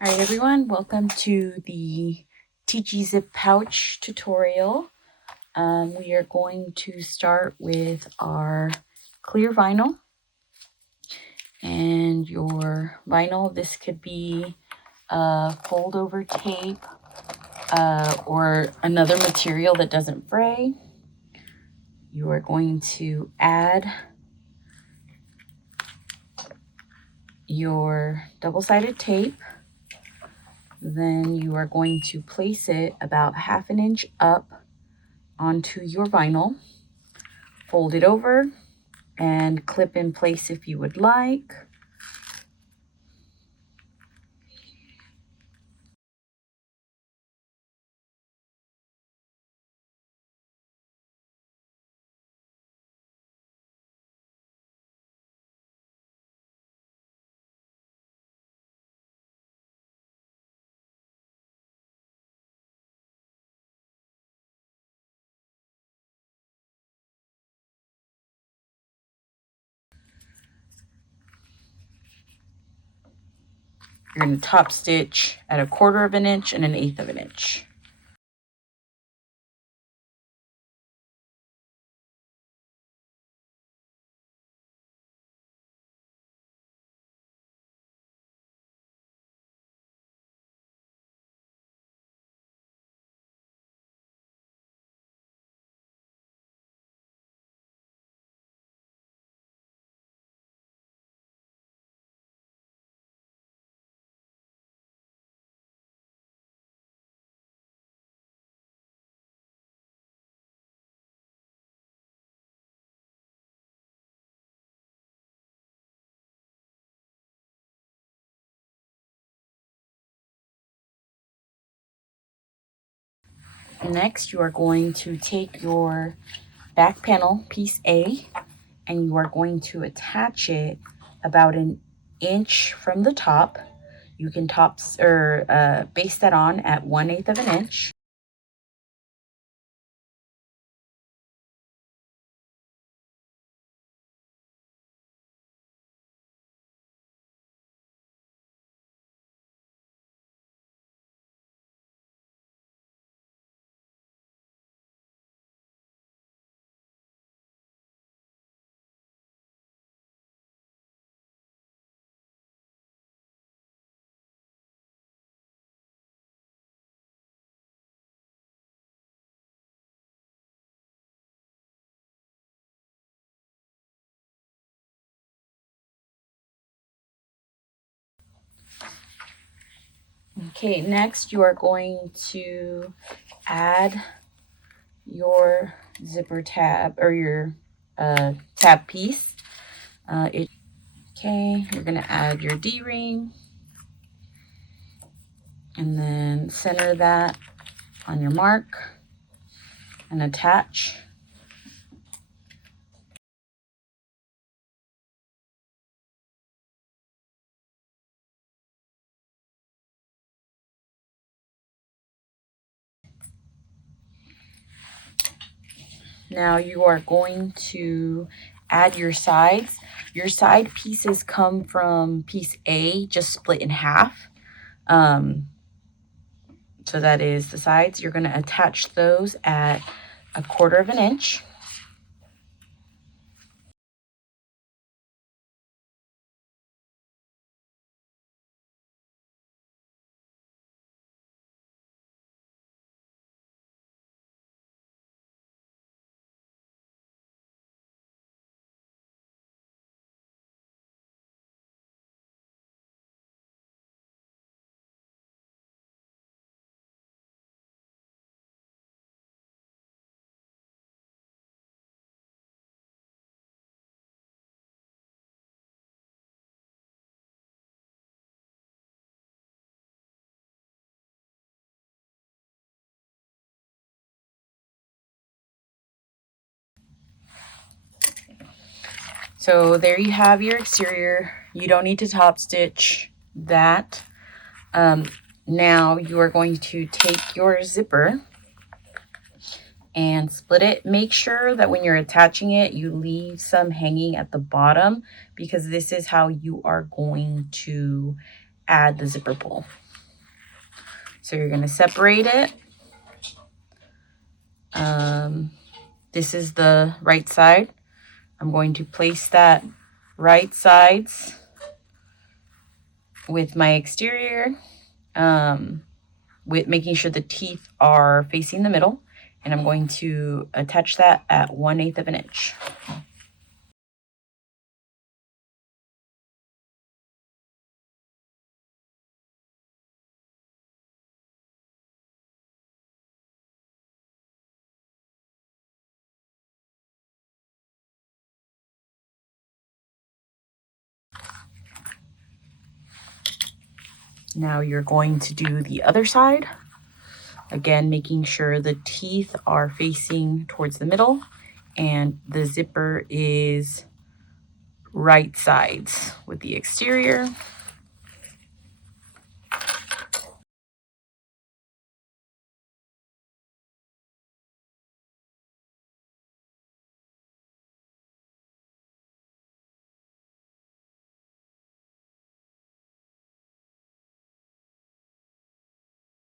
All right, everyone, welcome to the Teachy Zip Pouch tutorial. We are going to start with our clear vinyl. And your vinyl, this could be fold over tape or another material that doesn't fray. You are going to add your double-sided tape. Then you are going to place it about 1/2 inch up onto your vinyl, fold it over, and clip in place if you would like. You're going to top stitch at 1/4 inch and 1/8 inch. Next, you are going to take your back panel, piece A, and you are going to attach it about 1 inch from the top. You can base that on at 1/8 inch. Okay, next you are going to add your zipper tab or your tab piece. Okay, you're going to add your D-ring and then center that on your mark and attach. Now you are going to add your sides. Your side pieces come from piece A, just split in half. So that is the sides. You're going to attach those at 1/4 inch. So there you have your exterior. You don't need to top stitch that. Now you are going to take your zipper and split it. Make sure that when you're attaching it, you leave some hanging at the bottom because this is how you are going to add the zipper pull. So you're going to separate it. This is the right side. I'm going to place that right sides with my exterior, with making sure the teeth are facing the middle. And I'm going to attach that at 1/8 of an inch. Now you're going to do the other side. Again, making sure the teeth are facing towards the middle and the zipper is right sides with the exterior.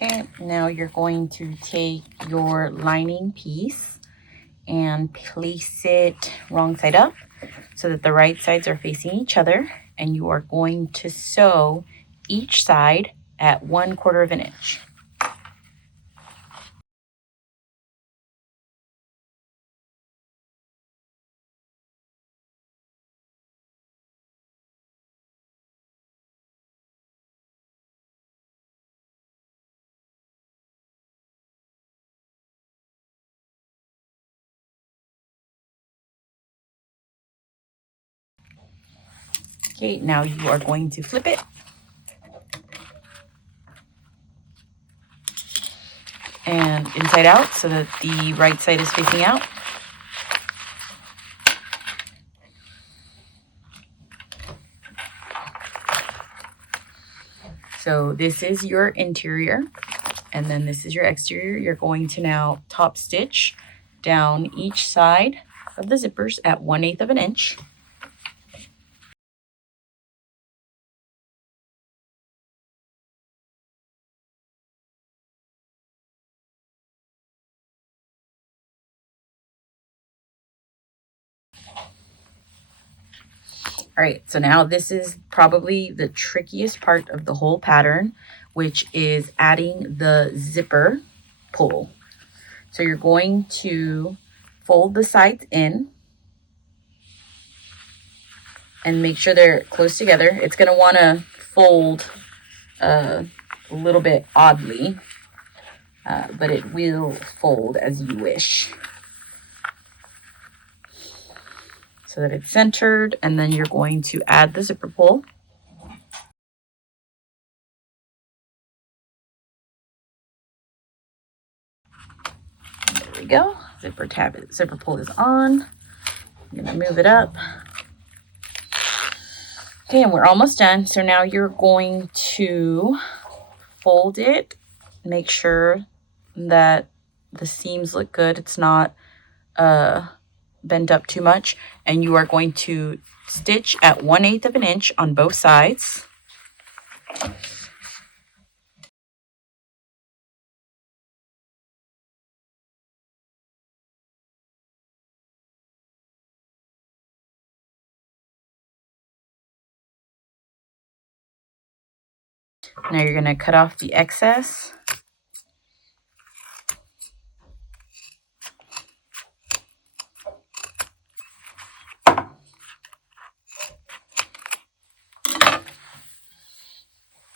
Okay, now you're going to take your lining piece and place it wrong side up so that the right sides are facing each other, and you are going to sew each side at 1/4 of an inch. Okay, now you are going to flip it and inside out so that the right side is facing out. So this is your interior, and then this is your exterior. You're going to now top stitch down each side of the zippers at 1/8 of an inch. All right, so now this is probably the trickiest part of the whole pattern, which is adding the zipper pull. So you're going to fold the sides in and make sure they're close together. It's going to want to fold a little bit oddly, but it will fold as you wish, so that it's centered, and then you're going to add the zipper pull. There we go. Zipper pull is on. I'm gonna move it up. Okay, and we're almost done. So now you're going to fold it. Make sure that the seams look good. It's not bent up too much. And you are going to stitch at 1/8 of an inch on both sides. Now you're going to cut off the excess.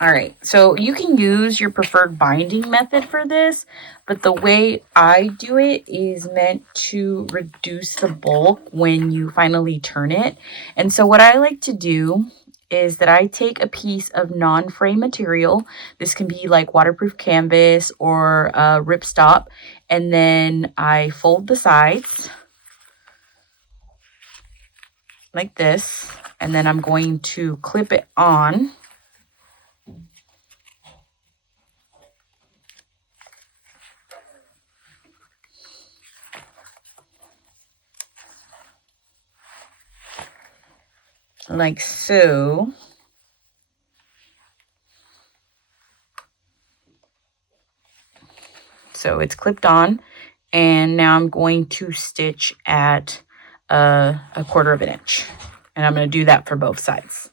All right, so you can use your preferred binding method for this, but the way I do it is meant to reduce the bulk when you finally turn it. And so what I like to do is that I take a piece of non-frame material. This can be like waterproof canvas or ripstop, and then I fold the sides like this, and then I'm going to clip it on. Like so. So it's clipped on, and now I'm going to stitch at a 1/4 of an inch, and I'm going to do that for both sides.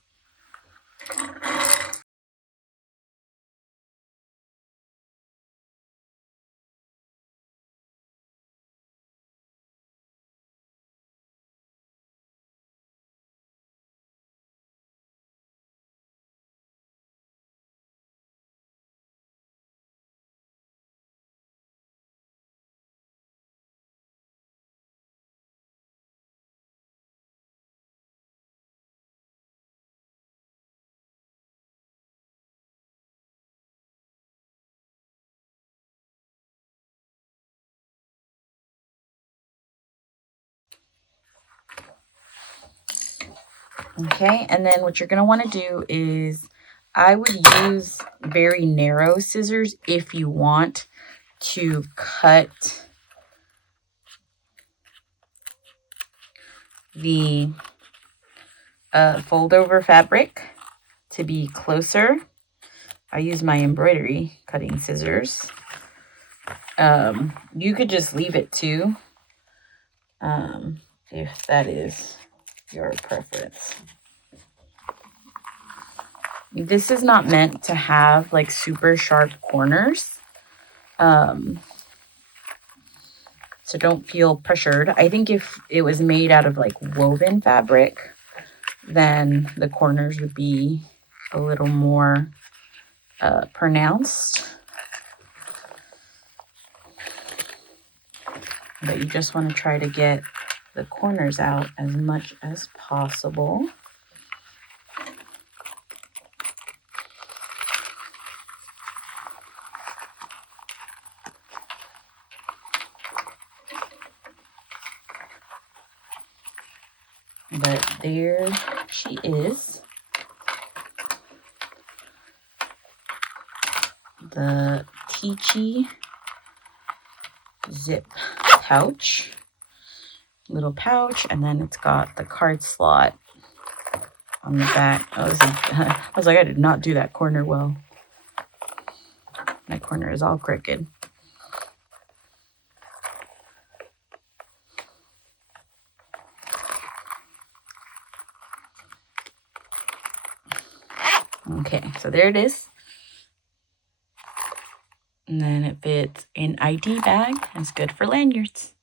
Okay, and then what you're going to want to do is, I would use very narrow scissors if you want to cut the fold over fabric to be closer. I use my embroidery cutting scissors. You could just leave it too, if that is your preference. This is not meant to have like super sharp corners. So don't feel pressured. I think if it was made out of like woven fabric, then the corners would be a little more pronounced. But you just want to try to get the corners out as much as possible. But there she is. The Teachy Zip Pouch. Little pouch, and then it's got the card slot on the back. I was like, I did not do that corner well. That corner is all crooked. Okay, so there it is. And then it fits an ID bag. It's good for lanyards.